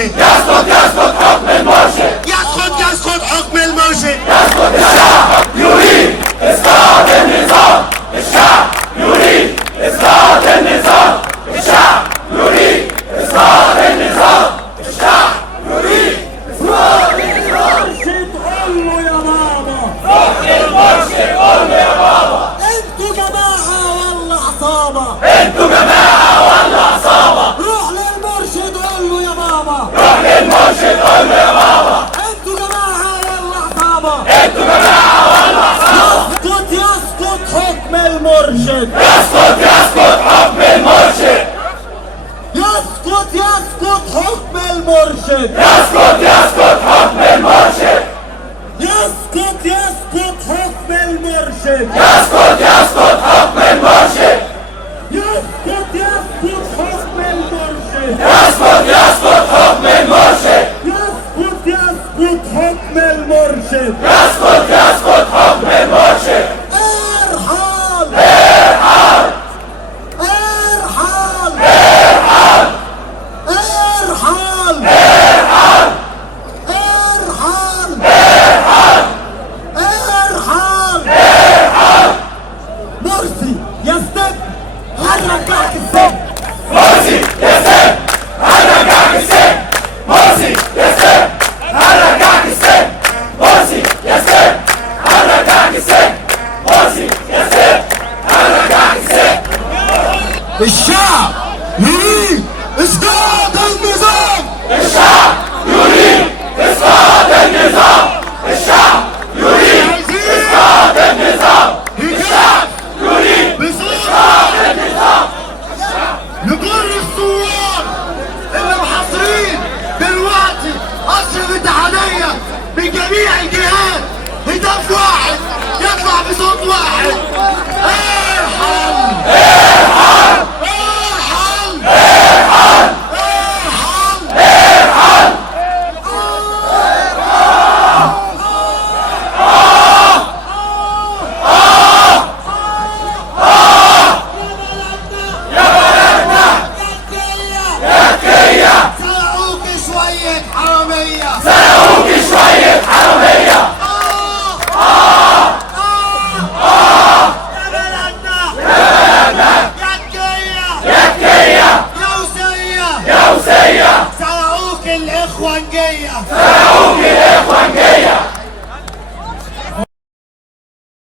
المرشد. يسقط حكم المرشد. يسقط حكم المرشد. يسقط. الشعب يريد إسقاط النظام. الشعب يريد إسقاط النظام. الشعب يريد إسقاط النظام. الشعب يريد إسقاط النظام. قول له يا بابا. روح للمرشد قول له يا بابا. انتوا جماعة ولا عصابة؟ انتوا جماعة ولا عصابة؟ روح للمرشد قول له يا بابا. روح للمرشد قول له يا بابا. انتوا جماعة ولا عصابة؟ انتوا جماعة ولا عصابة؟ يسقط حكم المرشد. يسقط حكم المرشد. يسقط حكم المرشد. يسقط حكم المرشد. يسقط حكم المرشد. يسقط حكم المرشد. يسقط حكم المرشد. يسقط حكم المرشد. يسقط حكم المرشد. يسقط حكم المرشد. ارحل. ارحل. ارحل. ارحل. ارحل. ارحل. ارحل. ارحل. ارحل. ارحل. مرسي يستب هنرجعك السجن. مرسي يستب هنرجعك السجن. مرسي يستب هنرجعك السجن. مرسي يستب هنرجعك السجن. مرسي يستب هنرجعك السجن. الشعب يريد إسقاط النظام. الشعب يريد إسقاط النظام.